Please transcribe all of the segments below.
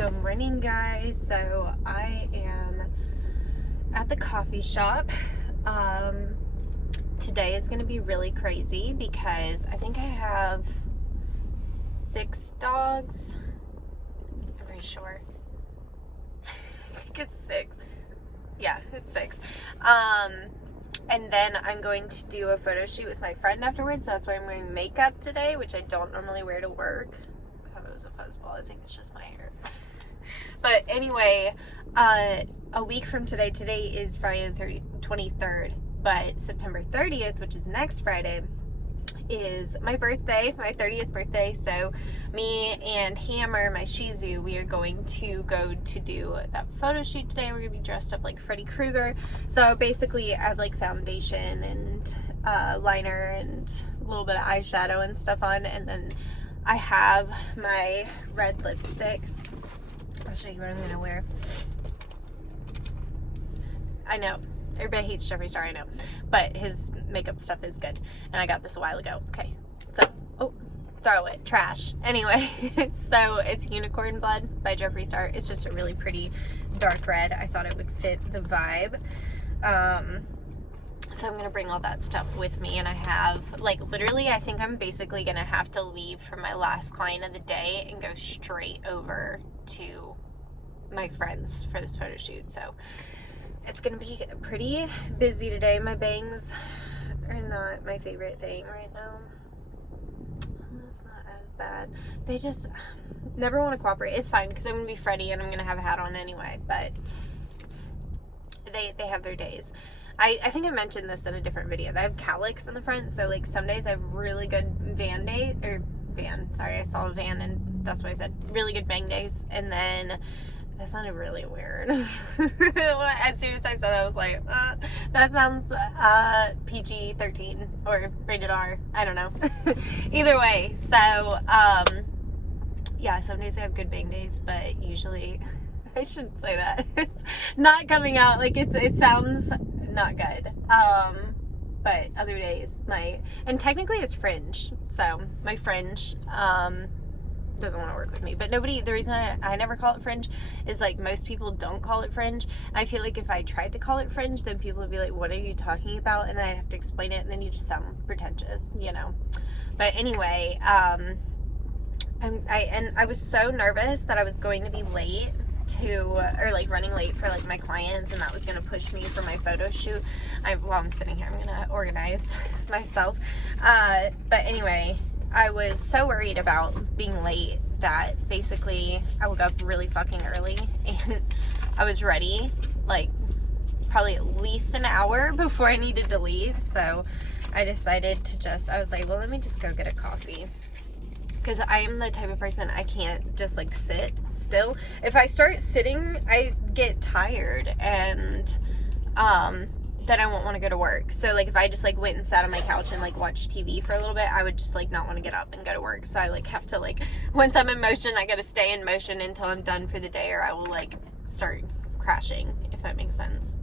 Good morning, guys. So I am at the coffee shop. Today is going to be really crazy because I think I have 6 dogs. I'm pretty sure. I think it's 6. Yeah, it's 6. And then I'm going to do a photo shoot with my friend afterwards. So that's why I'm wearing makeup today, which I don't normally wear to work. I thought it was a fuzzball. I think it's just my hair. But anyway, a week from today is Friday the 23rd, but September 30th, which is next Friday, is my birthday, my 30th birthday. So me and Hammer, my Shih Tzu, we are going to go to do that photo shoot today. We're gonna be dressed up like Freddy Krueger. So basically I have like foundation and liner and a little bit of eyeshadow and stuff on, and then I have my red lipstick. I'll show you what I'm going to wear. I know. Everybody hates Jeffree Star, I know. But his makeup stuff is good. And I got this a while ago. Okay. So, throw it. Trash. Anyway, so it's Unicorn Blood by Jeffree Star. It's just a really pretty dark red. I thought it would fit the vibe. So I'm going to bring all that stuff with me. And I have, like, literally, I think I'm basically going to have to leave from my last client of the day and go straight over to my friends for this photo shoot. So it's gonna be pretty busy today. My bangs are not my favorite thing right now. It's not as bad. They just never want to cooperate. It's fine because I'm gonna be Freddy and I'm gonna have a hat on anyway, but they have their days. I think I mentioned this in a different video. I have cowlicks in the front, so like some days I have really good I saw a van and that's what I said. Really good bang days. And then that sounded really weird. As soon as I said it, I was like, that sounds PG-13 or rated R. I don't know. Either way. So, yeah, some days I have good bang days, but usually, I shouldn't say that. It's not coming out. Like, it sounds not good. But other days, and technically it's fringe, so my fringe, doesn't want to work with me. But the reason I never call it fringe is like most people don't call it fringe. I feel like if I tried to call it fringe, then people would be like, what are you talking about? And then I'd have to explain it, and then you just sound pretentious, you know. But anyway, I was so nervous that I was going to be late running late for like my clients, and that was gonna push me for my photo shoot. While I'm sitting here, I'm gonna organize myself. But anyway, I was so worried about being late that basically I woke up really fucking early and I was ready like probably at least an hour before I needed to leave. So I decided I was like, well, let me just go get a coffee. Because I am the type of person, I can't just like sit still. If I start sitting, I get tired and then I won't want to go to work. So like if I just like went and sat on my couch and like watched TV for a little bit, I would just like not want to get up and go to work. So I like have to like, once I'm in motion, I got to stay in motion until I'm done for the day, or I will like start crashing, if that makes sense.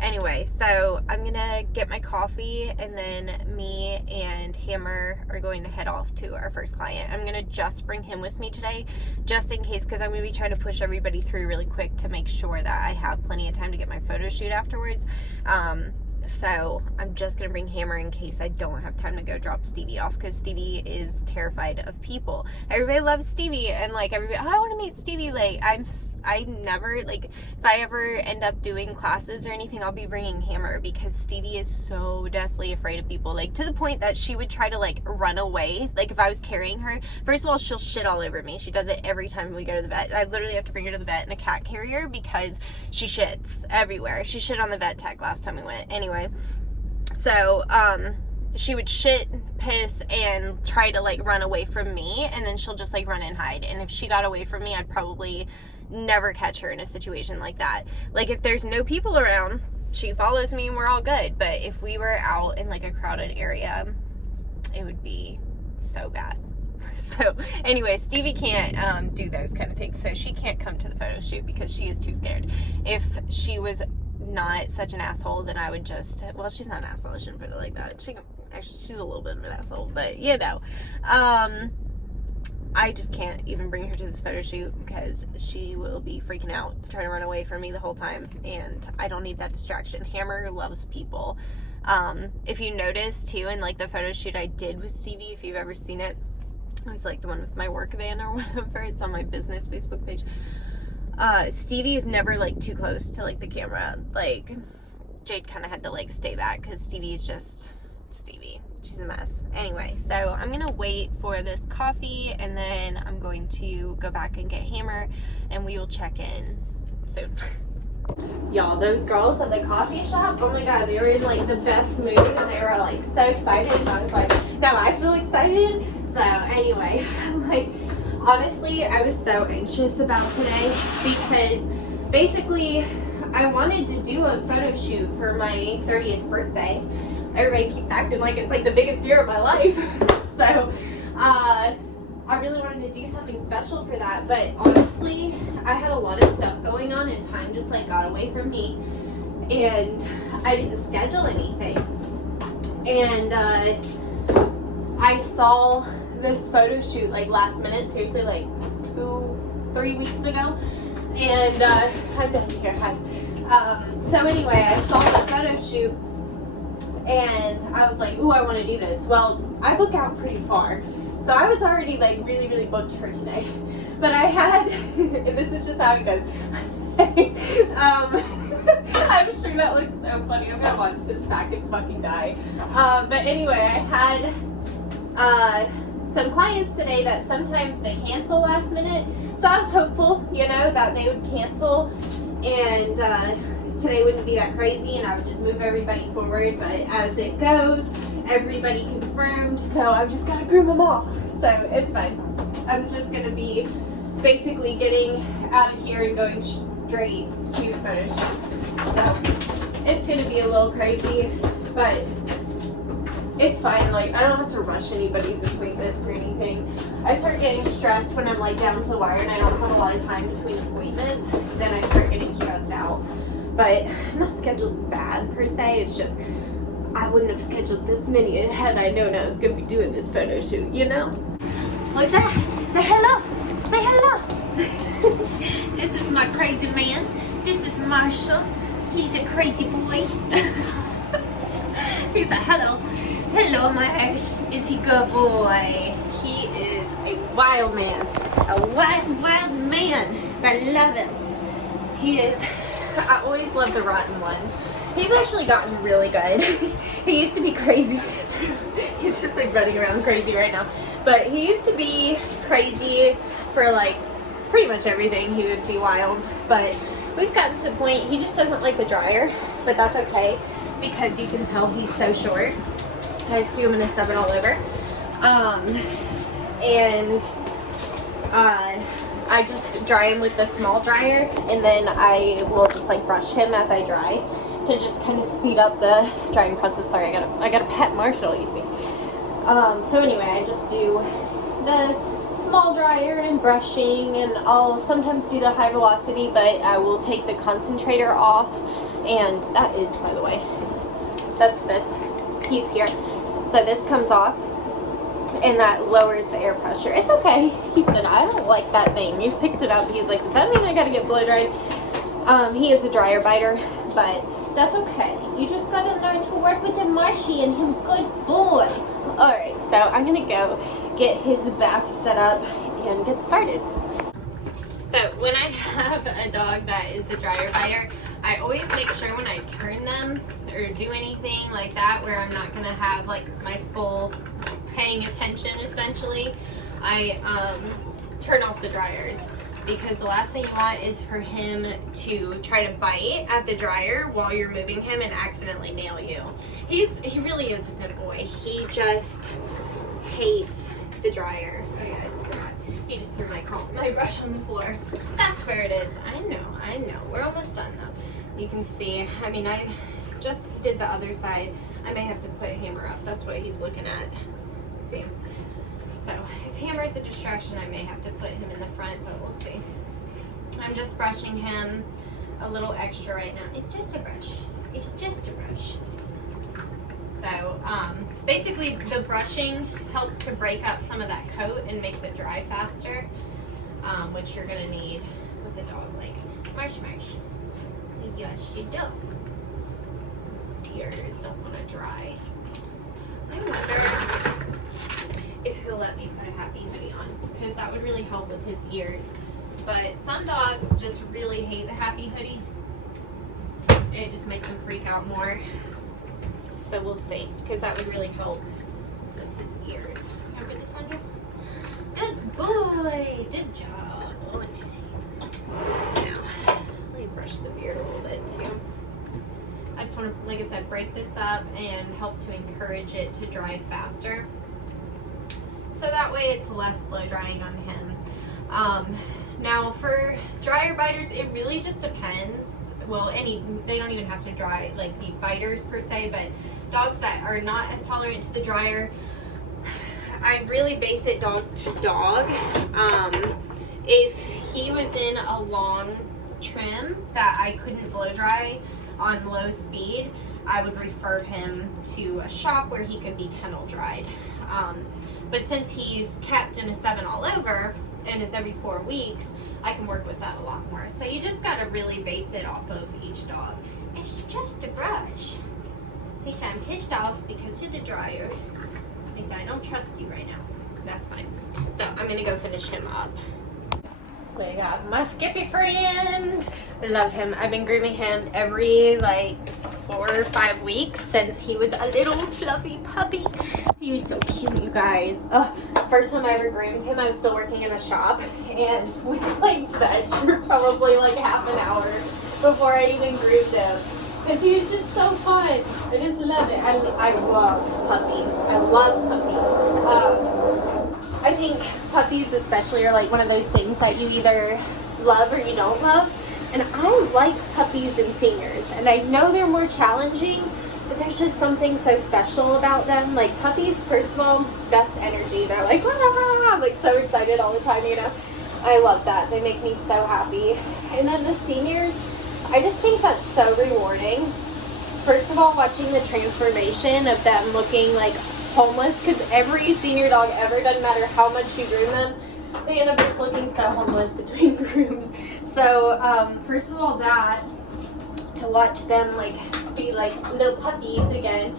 Anyway, so I'm gonna get my coffee, and then me and Hammer are going to head off to our first client. I'm gonna just bring him with me today, just in case, because I'm gonna be trying to push everybody through really quick to make sure that I have plenty of time to get my photo shoot afterwards. So I'm just gonna bring Hammer in case I don't have time to go drop Stevie off, because Stevie is terrified of people. Everybody loves Stevie, and like everybody, oh, I want to meet Stevie. Like I never, like if I ever end up doing classes or anything, I'll be bringing Hammer, because Stevie is so deathly afraid of people, like to the point that she would try to like run away. Like if I was carrying her, first of all, she'll shit all over me. She does it every time we go to the vet. I literally have to bring her to the vet in a cat carrier because she shits everywhere. She shit on the vet tech last time we went. Anyway, so she would shit, piss, and try to like run away from me, and then she'll just like run and hide. And if she got away from me, I'd probably never catch her in a situation like that. Like if there's no people around, she follows me and we're all good. But if we were out in like a crowded area, it would be so bad. So anyway, Stevie can't do those kind of things, so she can't come to the photo shoot because she is too scared. If she was not such an asshole, then I would just, well, she's not an asshole, I shouldn't put it like that. Actually, she's a little bit of an asshole, but you know. I just can't even bring her to this photo shoot because she will be freaking out, trying to run away from me the whole time, and I don't need that distraction. Hammer loves people. If you notice too, in like the photo shoot I did with Stevie, if you've ever seen it, it was like the one with my work van or whatever. It's on my business Facebook page. Stevie is never like too close to like the camera. Like Jade kind of had to like stay back because Stevie's just Stevie. She's a mess. Anyway, so I'm gonna wait for this coffee and then I'm going to go back and get Hammer and we will check in soon. Y'all, those girls at the coffee shop, oh my god, they were in like the best mood and they were like so excited. So I was like, now I feel excited. So anyway, like honestly, I was so anxious about today because basically I wanted to do a photo shoot for my 30th birthday. Everybody keeps acting like it's like the biggest year of my life. So I really wanted to do something special for that, but honestly I had a lot of stuff going on and time just like got away from me and I didn't schedule anything. And I saw this photo shoot like last minute, seriously, like 2-3 weeks ago, and I'm done here. Hi. So anyway, I saw the photo shoot and I was like, ooh, I want to do this. Well, I book out pretty far, so I was already like really booked for today, but I had and this is just how it goes. I'm sure that looks so funny. I'm gonna watch this back and fucking die. But anyway, I had some clients today that sometimes they cancel last minute, so I was hopeful, you know, that they would cancel and today wouldn't be that crazy and I would just move everybody forward. But as it goes, everybody confirmed, so I've just gotta groom them all, so it's fine. I'm just gonna be basically getting out of here and going straight to the photo shoot. So it's gonna be a little crazy, but it's fine. Like, I don't have to rush anybody's appointments or anything. I start getting stressed when I'm like down to the wire and I don't have a lot of time between appointments. Then I start getting stressed out. But I'm not scheduled bad per se. It's just I wouldn't have scheduled this many had I known I was gonna be doing this photo shoot, you know? What's that? Say hello. Say hello. This is my crazy man. This is Marshall. He's a crazy boy. He said hello. Hello, my house. Is he good boy? He is a wild man. A wild man. I love him. He is. I always love the rotten ones. He's actually gotten really good. He used to be crazy. He's just like running around crazy right now. But he used to be crazy for like pretty much everything. He would be wild. But we've gotten to the point, he just doesn't like the dryer. But that's okay because you can tell he's so short. I just do I'm gonna sub it all over. I just dry him with the small dryer, and then I will just like brush him as I dry to just kind of speed up the drying process. Sorry, I got a pet Marshall, you see. So anyway, I just do the small dryer and brushing, and I'll sometimes do the high velocity, but I will take the concentrator off, and that is, by the way, that's this piece here. So this comes off, and that lowers the air pressure. It's okay. He said, I don't like that thing. You picked it up. He's like, does that mean I gotta get blow dried? He is a dryer biter, but that's okay. You just gotta learn to work with the Marshy and him. Good boy. Alright, so I'm gonna go get his bath set up and get started. So when I have a dog that is a dryer biter, I always make sure when I turn them or do anything like that where I'm not gonna have like my full paying attention essentially, I turn off the dryers, because the last thing you want is for him to try to bite at the dryer while you're moving him and accidentally nail you. He really is a good boy. He just hates the dryer. Oh yeah, I forgot. He just threw my brush on the floor. That's where it is. I know. We're almost done though. You can see, I mean, I just did the other side. I may have to put Hammer up. That's what he's looking at. See. So if Hammer's a distraction, I may have to put him in the front, but we'll see. I'm just brushing him a little extra right now. It's just a brush. It's just a brush. So basically the brushing helps to break up some of that coat and makes it dry faster, which you're gonna need with a dog like Marsh. Yes, you do. His ears don't want to dry. I wonder if he'll let me put a happy hoodie on, because that would really help with his ears. But some dogs just really hate the happy hoodie. It just makes them freak out more. So we'll see, because that would really help with his ears. Can I put this on you? Good boy. Good job. Oh, now, let me brush the beard a little bit too. I just want to, like I said, break this up and help to encourage it to dry faster. So that way it's less blow drying on him. Now for dryer biters, it really just depends. Well, they don't even have to dry, like be biters per se, but dogs that are not as tolerant to the dryer, I really base it dog to dog. If he was in a long trim that I couldn't blow dry on low speed, I would refer him to a shop where he could be kennel dried. But since he's kept in a 7 all over and is every 4 weeks, I can work with that a lot more. So you just gotta really base it off of each dog. It's just a brush. He said, I'm pissed off because of the dryer. He said, I don't trust you right now. That's fine. So I'm gonna go finish him up. We got my Skippy friend. Love him. I've been grooming him every like 4 or 5 weeks since he was a little fluffy puppy. He was so cute, you guys. First time I ever groomed him, I was still working in a shop, and we played fetch for probably like half an hour before I even groomed him. Because he was just so fun. I just love it. I love puppies. I love puppies. I think puppies especially are like one of those things that you either love or you don't love. And I like puppies and seniors. And I know they're more challenging, but there's just something so special about them. Like puppies, first of all, best energy. They're like, ah, like so excited all the time, you know. I love that. They make me so happy. And then the seniors, I just think that's so rewarding. First of all, watching the transformation of them looking like homeless, because every senior dog ever, doesn't matter how much you groom them, they end up just looking so homeless between grooms. So first of all, that to watch them like be like little puppies again,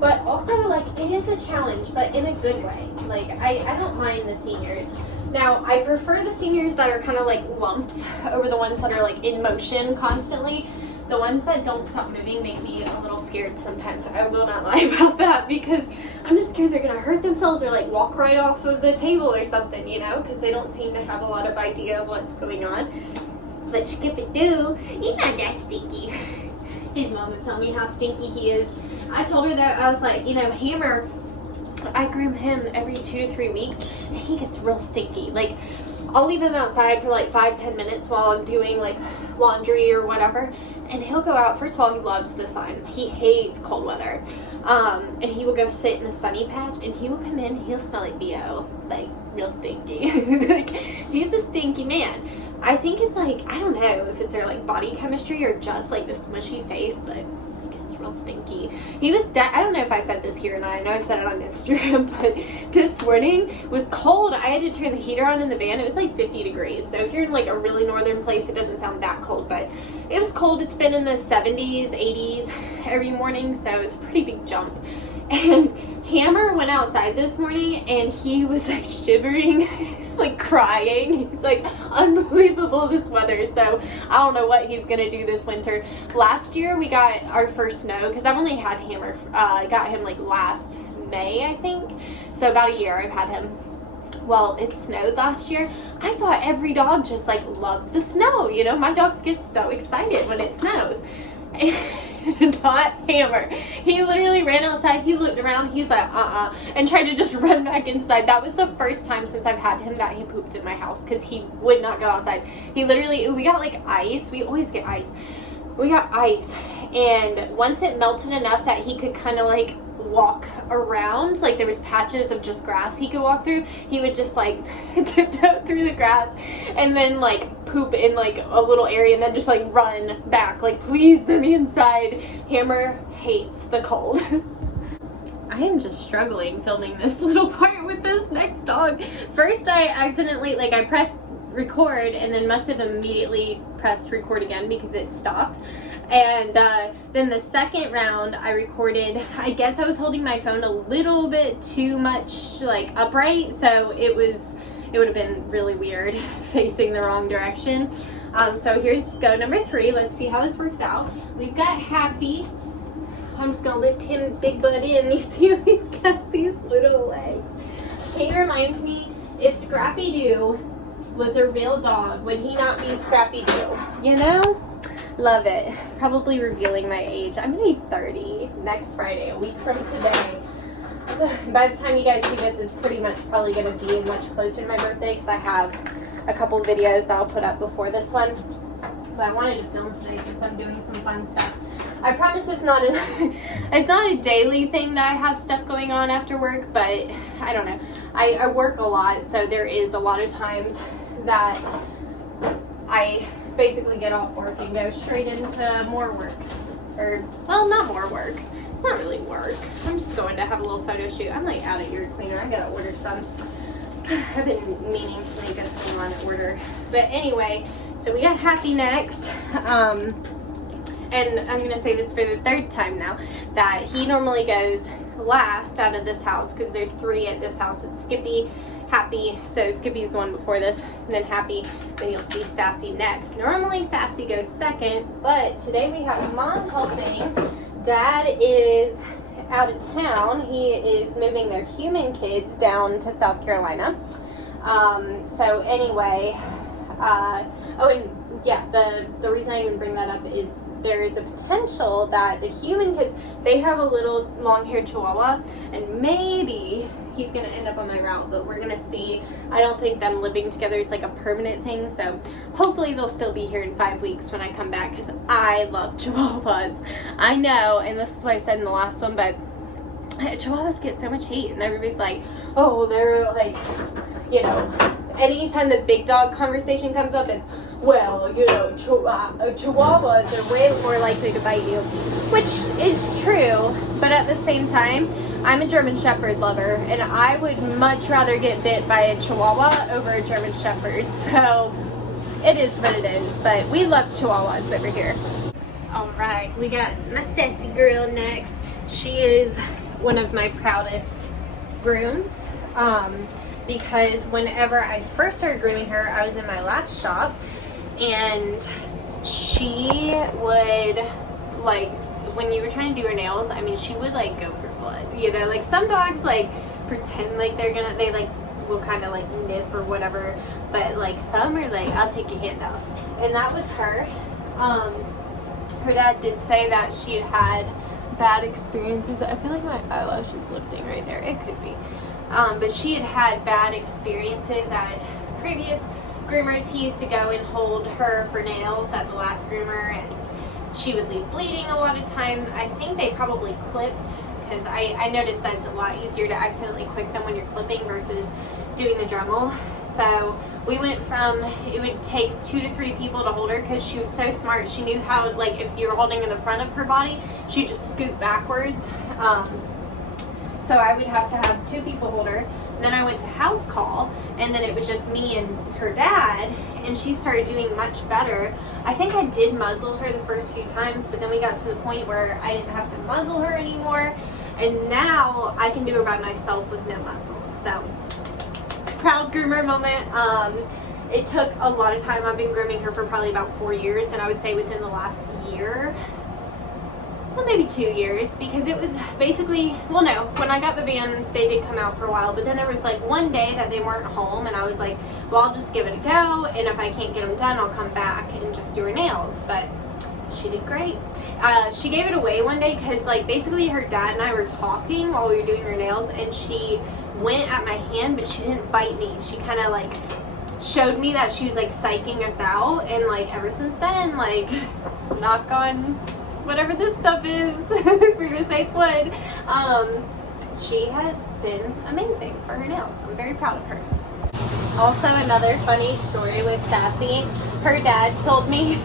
but also like it is a challenge, but in a good way. Like I don't mind the seniors. Now I prefer the seniors that are kind of like lumps over the ones that are like in motion constantly. The ones that don't stop moving make me a little scared sometimes. I will not lie about that, because I'm just scared they're gonna hurt themselves or like walk right off of the table or something, you know, because they don't seem to have a lot of idea of what's going on. But Skip-a-doo, he's not that stinky. His mom would tell me how stinky he is. I told her that, I was like, you know, Hammer, I groom him every 2 to 3 weeks, and he gets real stinky. Like, I'll leave him outside for like 5-10 minutes while I'm doing like laundry or whatever, and he'll go out. First of all, he loves the sun. He hates cold weather. And he will go sit in a sunny patch, and he will come in, he'll smell like BO, like real stinky. Like, he's a stinky man. I think it's like, I don't know if it's their like body chemistry or just like the smushy face, but it's real stinky. He was I don't know if I said this here or not. I know I said it on Instagram, but this morning it was cold. I had to turn the heater on in the van. It was like 50 degrees. So if you're in like a really northern place, it doesn't sound that cold, but it was cold. It's been in the 70s, 80s every morning, so it's a pretty big jump. And Hammer went outside this morning and he was like shivering. He's like crying. He's like, unbelievable this weather. So I don't know what he's gonna do this winter. Last year we got our first snow, because I've only had Hammer, I got him like last May, I think. So about a year I've had him. Well, it snowed last year. I thought every dog just like loved the snow. You know, my dogs get so excited when it snows. Not Hammer. He literally ran outside. He looked around. He's like, and tried to just run back inside. That was the first time since I've had him that he pooped in my house, because he would not go outside. He literally, we got like ice. We always get ice. We got ice. And once it melted enough that he could kind of like walk around, like there was patches of just grass he could walk through, he would just like tiptoe through the grass and then like poop in like a little area and then just like run back like, please let me inside. Hammer hates the cold. I am just struggling filming this little part with this next dog. First I accidentally, like I pressed record and then must have immediately pressed record again because it stopped. And then the second round I recorded, I guess I was holding my phone a little bit too much like upright, so it would have been really weird facing the wrong direction. So here's go number 3. Let's see how this works out. We've got Happy. I'm just gonna lift him big butt in. You see how he's got these little legs. He reminds me, if Scrappy Doo was a real dog, would he not be Scrappy Doo? You know? Love it. Probably revealing my age. I'm gonna be 30 next Friday, a week from today. By the time you guys see this, is pretty much probably gonna be much closer to my birthday because I have a couple videos that I'll put up before this one. But I wanted to film today since I'm doing some fun stuff. I promise it's not a daily thing that I have stuff going on after work, but I don't know. I work a lot, so there is a lot of times that I basically get off work and go straight into more work. Or, well, not more work. It's not really work. I'm just going to have a little photo shoot. I'm like out of ear cleaner. I gotta order some. I've been meaning to make a salon order. But anyway, so we got Happy next. And I'm going to say this for the 3rd time now, that he normally goes last out of this house because there's 3 at this house. It's Skippy, Happy, so Skippy's the one before this, and then Happy, then you'll see Sassy next. Normally Sassy goes 2nd, but today we have Mom helping. Dad is out of town. He is moving their human kids down to South Carolina. So anyway, oh, and yeah, the reason I even bring that up is there is a potential that the human kids, they have a little long-haired Chihuahua, and maybe he's going to end up on my route, but we're going to see. I don't think them living together is like a permanent thing, so hopefully they'll still be here in 5 weeks when I come back, because I love Chihuahuas. I know, and this is what I said in the last one, but Chihuahuas get so much hate, and everybody's like, oh, they're like, you know, anytime the big dog conversation comes up, it's, well, you know, Chihuahuas are way more likely to bite you, which is true, but at the same time, I'm a German Shepherd lover, and I would much rather get bit by a Chihuahua over a German Shepherd, so it is what it is, but we love Chihuahuas over here. Alright, we got my Sassy girl next. She is one of my proudest grooms, because whenever I first started grooming her, I was in my last shop, and she would, like, when you were trying to do her nails, I mean, she would, like, go for blood, you know, like, some dogs, like, pretend like they, like, will kind of, like, nip or whatever, but, like, some are, like, I'll take your hand off, and that was her. Her dad did say that she'd had bad experiences. I feel like my eyelash is lifting right there. It could be. But she had had bad experiences at previous groomers. He used to go and hold her for nails at the last groomer, and she would leave bleeding a lot of time. I think they probably clipped, because I noticed that it's a lot easier to accidentally clip them when you're clipping versus doing the Dremel. So we went from, it would take 2 to 3 people to hold her, because she was so smart. She knew how, like, if you were holding in the front of her body, she'd just scoot backwards. So I would have to have 2 people hold her. Then I went to house call, and then it was just me and her dad, and she started doing much better. I think I did muzzle her the first few times, but then we got to the point where I didn't have to muzzle her anymore, and now I can do her by myself with no muzzle. So, proud groomer moment. It took a lot of time. I've been grooming her for probably about 4 years, and I would say within the last year, well, maybe 2 years, because it was basically, well, no, when I got the van, they did come out for a while, but then there was like one day that they weren't home, and I was like, well, I'll just give it a go, and if I can't get them done, I'll come back and just do her nails. But she did great. She gave it away one day because, like, basically her dad and I were talking while we were doing her nails, and she went at my hand, but she didn't bite me. She kind of, like, showed me that she was, like, psyching us out, and, like, ever since then, like, knock on whatever this stuff is. We're gonna say it's wood. She has been amazing for her nails. I'm very proud of her. Also, another funny story with Sassy. Her dad told me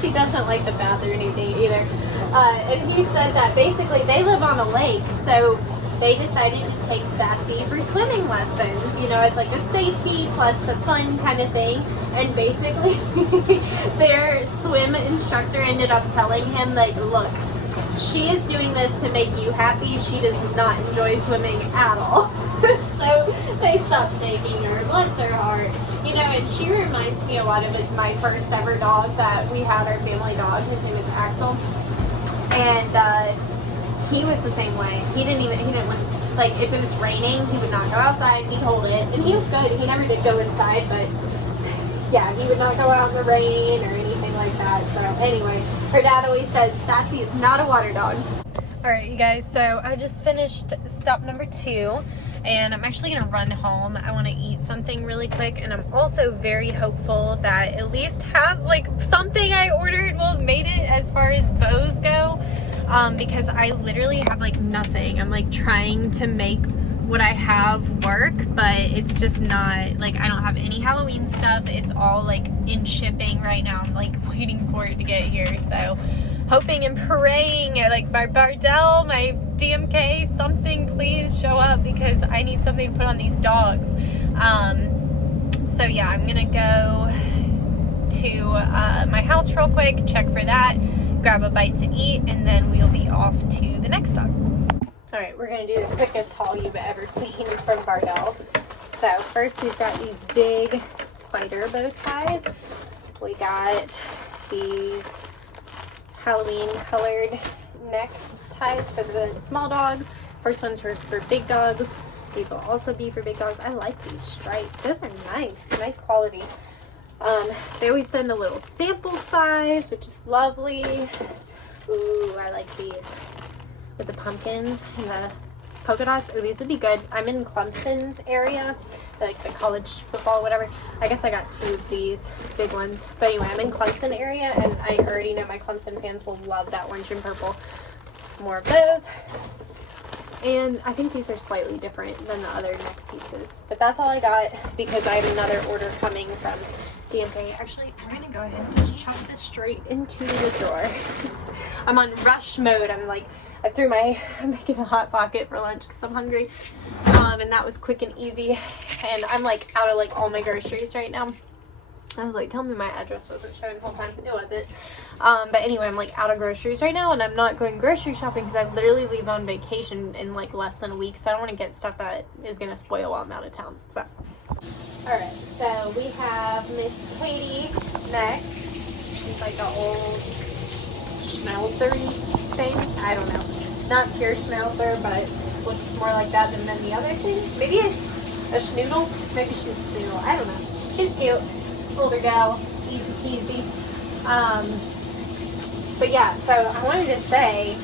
she doesn't like the bath or anything either. And he said that basically they live on a lake, so they decided to take Sassy for swimming lessons. You know, it's like a safety plus a fun kind of thing. And basically, their swim instructor ended up telling him, like, look, she is doing this to make you happy. She does not enjoy swimming at all. So they stopped taking her. Bless her heart. You know, and she reminds me a lot of my first ever dog that we had, our family dog. His name is Axel. And he was the same way. He didn't want, like, if it was raining, he would not go outside. He'd hold it. And he was good. He never did go inside, but yeah, he would not go out in the rain or anything like that. So anyway, her dad always says Sassy is not a water dog. Alright, you guys, so I just finished stop number 2, and I'm actually going to run home. I want to eat something really quick, and I'm also very hopeful that at least have, like, something I ordered will have made it as far as bows go, because I literally have, like, nothing. I'm, like, trying to make what I have work, but it's just not, like, I don't have any Halloween stuff. It's all, like, in shipping right now. I'm, like, waiting for it to get here, so hoping and praying, like, my Bardell, my DMK, something please show up, because I need something to put on these dogs. So yeah, I'm gonna go to my house real quick, check for that, grab a bite to eat, and then we'll be off to the next dog. Alright, we're gonna do the quickest haul you've ever seen from Bardell. So first we've got these big spider bow ties. We got these Halloween colored neck ties for the small dogs. First one's for big dogs. These will also be for big dogs. I like these stripes. Those are nice. Nice quality. They always send a little sample size, which is lovely. Ooh, I like these. With the pumpkins and the polka dots. Ooh, these would be good. I'm in Clemson area, like the college football, whatever. I guess I got 2 of these big ones. But anyway, I'm in Clemson area, and I already know my Clemson fans will love that orange and purple. More of those. And I think these are slightly different than the other neck pieces. But that's all I got, because I have another order coming from DMK. Actually, we're going to go ahead and just chop this straight into the drawer. I'm on rush mode. I'm making a Hot Pocket for lunch because I'm hungry. And that was quick and easy. And I'm, like, out of, like, all my groceries right now. I was like, tell me my address wasn't showing the whole time. It wasn't. But anyway, I'm, like, out of groceries right now, and I'm not going grocery shopping because I literally leave on vacation in, like, less than a week, so I don't want to get stuff that is going to spoil while I'm out of town. So, alright, so we have Miss Katie next. She's, like, an old schnauzer thing. I don't know. Not pure schnauzer, but looks more like that than the other thing. Maybe a schnoodle? Maybe she's a schnoodle. I don't know. She's cute. Older gal, easy peasy. But yeah, so I wanted to say,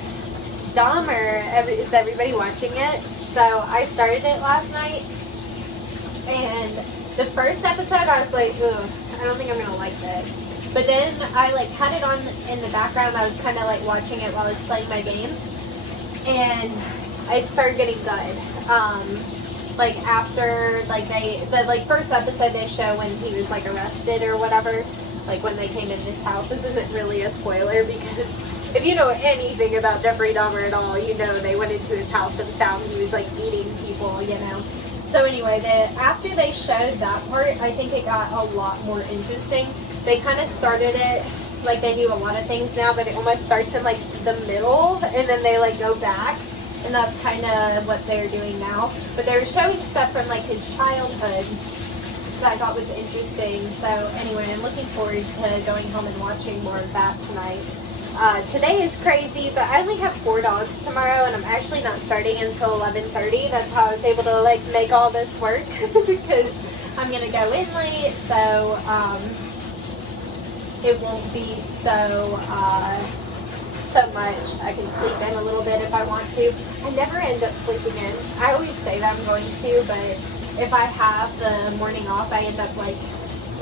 Dahmer, is everybody watching it? So I started it last night, and the first episode I was like, ugh, I don't think I'm gonna like this. But then I, like, had it on in the background. I was kind of, like, watching it while I was playing my games, and it started getting good. Like, after, like, the first episode they show when he was, like, arrested or whatever, like, when they came into his house. This isn't really a spoiler, because if you know anything about Jeffrey Dahmer at all, you know they went into his house and found he was, like, eating people, you know. So anyway, after they showed that part, I think it got a lot more interesting. They kind of started it, like, they do a lot of things now, but it almost starts in, like, the middle, and then they, like, go back. And that's kind of what they're doing now. But they were showing stuff from, like, his childhood that I thought was interesting. So anyway, I'm looking forward to going home and watching more of that tonight. Today is crazy, but I only have 4 dogs tomorrow, and I'm actually not starting until 11:30. That's how I was able to, like, make all this work, because I'm going to go in late, so it won't be so much. I can sleep in a little bit if I want to. I never end up sleeping in. I always say that I'm going to, but if I have the morning off, I end up, like,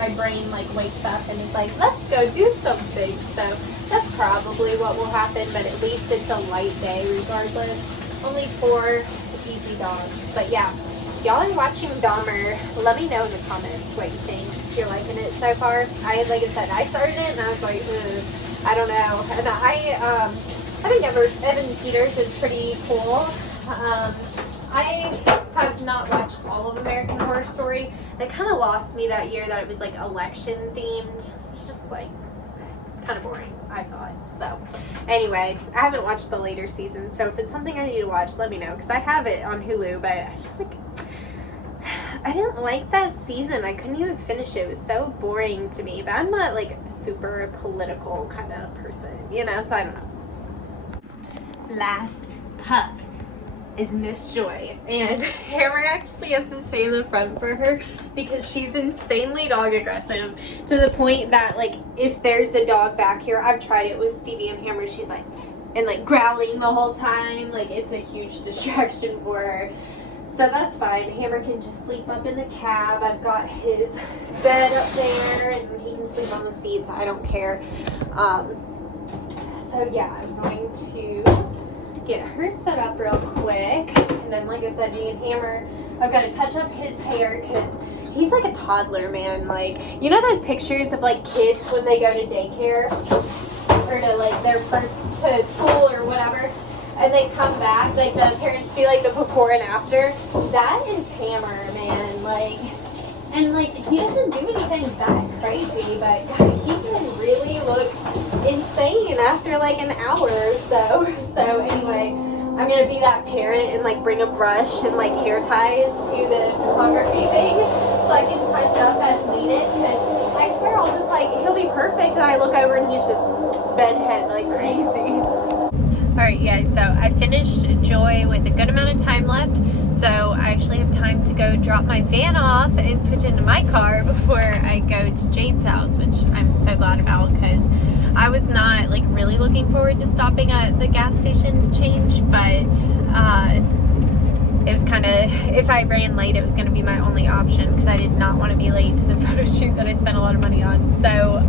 my brain like wakes up and it's like, let's go do something. So that's probably what will happen, but at least it's a light day regardless. Only 4 easy dogs. But yeah, if y'all are watching Dahmer, let me know in the comments what you think. If you're liking it so far. Like I said, I started it and I was like, I don't know. And I think Evan Peters is pretty cool. I have not watched all of American Horror Story. It kind of lost me that year that it was like election themed. It's just like kind of boring, I thought. So anyway, I haven't watched the later seasons, so if it's something I need to watch, let me know, because I have it on Hulu, but I just like, I didn't like that season. I couldn't even finish it. It was so boring to me, but I'm not like a super political kind of person, you know, so I don't know. Last pup is Miss Joy, and Hammer actually has to stay in the front for her because she's insanely dog aggressive, to the point that like if there's a dog back here, I've tried it with Stevie and Hammer, she's like, and like growling the whole time, like it's a huge distraction for her. So that's fine. Hammer can just sleep up in the cab. I've got his bed up there and he can sleep on the seats. I don't care. So yeah, I'm going to get her set up real quick, and then like I said, me and Hammer, I've got to touch up his hair because he's like a toddler, man. Like, you know those pictures of like kids when they go to daycare or to like their first to school or whatever, and they come back, like the parents do like the before and after? That is Hammer, man. Like, and like he doesn't do anything that crazy, but God, he can really look insane after like an hour or so. So anyway, I'm gonna be that parent and like bring a brush and like hair ties to the photography thing so I can touch up as needed, because I swear I'll just like, he'll be perfect and I look over and he's just bedhead like crazy. Alright guys, so I finished Joy with a good amount of time left, so I actually have time to go drop my van off and switch into my car before I go to Jade's house, which I'm so glad about because I was not like really looking forward to stopping at the gas station to change, but it was kind of, if I ran late, it was going to be my only option because I did not want to be late to the photo shoot that I spent a lot of money on. So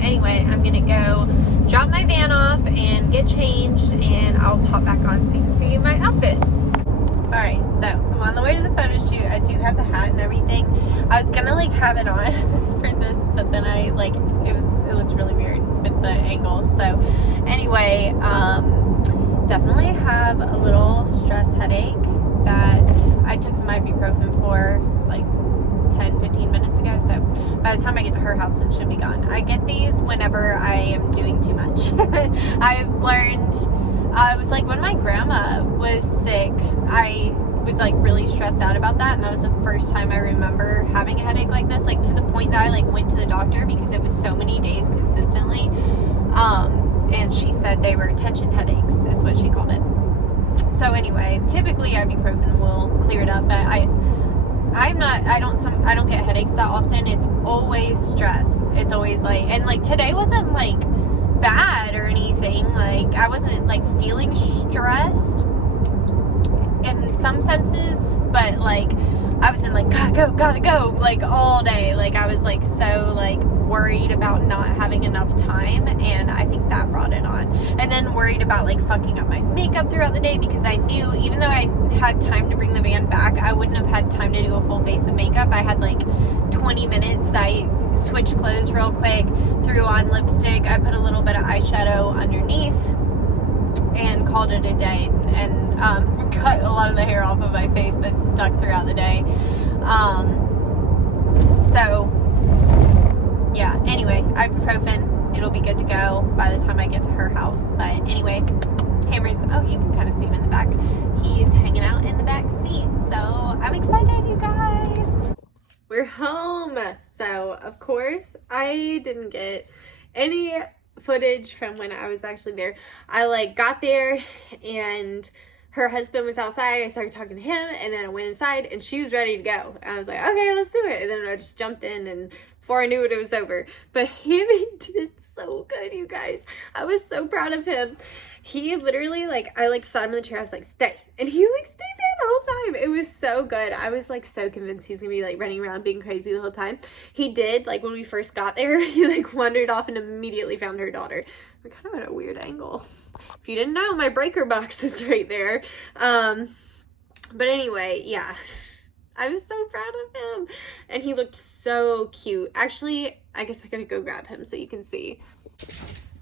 anyway, I'm going to go drop my van off and get changed, and I'll pop back on so you can see my outfit. Alright, so I'm on the way to the photo shoot. I do have the hat and everything. I was gonna like have it on for this, but then I like, it looked really weird with the angle. So anyway, definitely have a little stress headache that I took some ibuprofen for like 10-15 minutes ago, so by the time I get to her house it should be gone. I get these whenever I am doing too much. I've learned, it was like when my grandma was sick, I was like really stressed out about that, and that was the first time I remember having a headache like this, like to the point that I like went to the doctor because it was so many days consistently, and she said they were tension headaches is what she called it. So anyway, typically ibuprofen will clear it up, but I don't get headaches that often. It's always stress. It's always like, and like today wasn't like bad or anything. Like I wasn't like feeling stressed in some senses, but like I was in like gotta go like all day. Like I was like so like worried about not having enough time, and I think that brought it on. And then worried about like fucking up my makeup throughout the day because I knew even though I had time to bring the van back, I wouldn't have had time to do a full face of makeup. I had like 20 minutes that I switched clothes real quick, threw on lipstick, I put a little bit of eyeshadow underneath and called it a day, and cut a lot of the hair off of my face that stuck throughout the day. So yeah, anyway, ibuprofen, it'll be good to go by the time I get to her house. But anyway, Hammer's, oh, you can kind of see him in the back. He's hanging out in the back seat. So I'm excited, you guys. We're home. So of course, I didn't get any footage from when I was actually there. I like got there and her husband was outside. I started talking to him, and then I went inside and she was ready to go. And I was like, okay, let's do it. And then I just jumped in, and before I knew it, it was over. But he did so good, you guys. I was so proud of him. He literally, like, I, like, sat him in the chair. I was like, stay. And he, like, stayed there the whole time. It was so good. I was, like, so convinced he's gonna be, like, running around being crazy the whole time. He did, like, when we first got there, he, like, wandered off and immediately found her daughter. We're kind of at a weird angle. If you didn't know, my breaker box is right there. But anyway, yeah. I was so proud of him. And he looked so cute. Actually, I guess I gotta go grab him so you can see.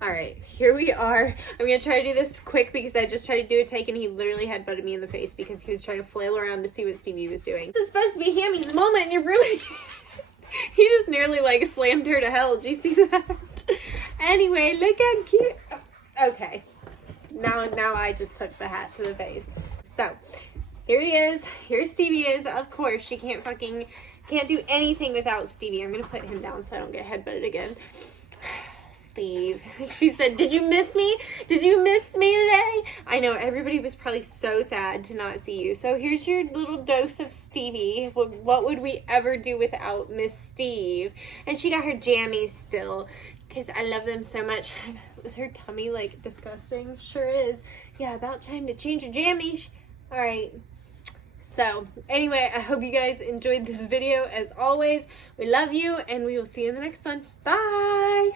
All right, here we are. I'm gonna try to do this quick because I just tried to do a take and he literally had butted me in the face because he was trying to flail around to see what Stevie was doing. This is supposed to be Hammy's moment and you're ruining it. He just nearly, like, slammed her to hell. Did you see that? Anyway, look how cute. Okay, now I just took the hat to the face. So here he is. Here Stevie is. Of course, she can't do anything without Stevie. I'm gonna put him down so I don't get headbutted again. Steve. She said, did you miss me? Did you miss me today? I know, everybody was probably so sad to not see you. So here's your little dose of Stevie. What would we ever do without Miss Steve? And she got her jammies still because I love them so much. Is her tummy, like, disgusting? Sure is. Yeah, about time to change your jammies. All right. So anyway, I hope you guys enjoyed this video. As always, we love you and we will see you in the next one. Bye.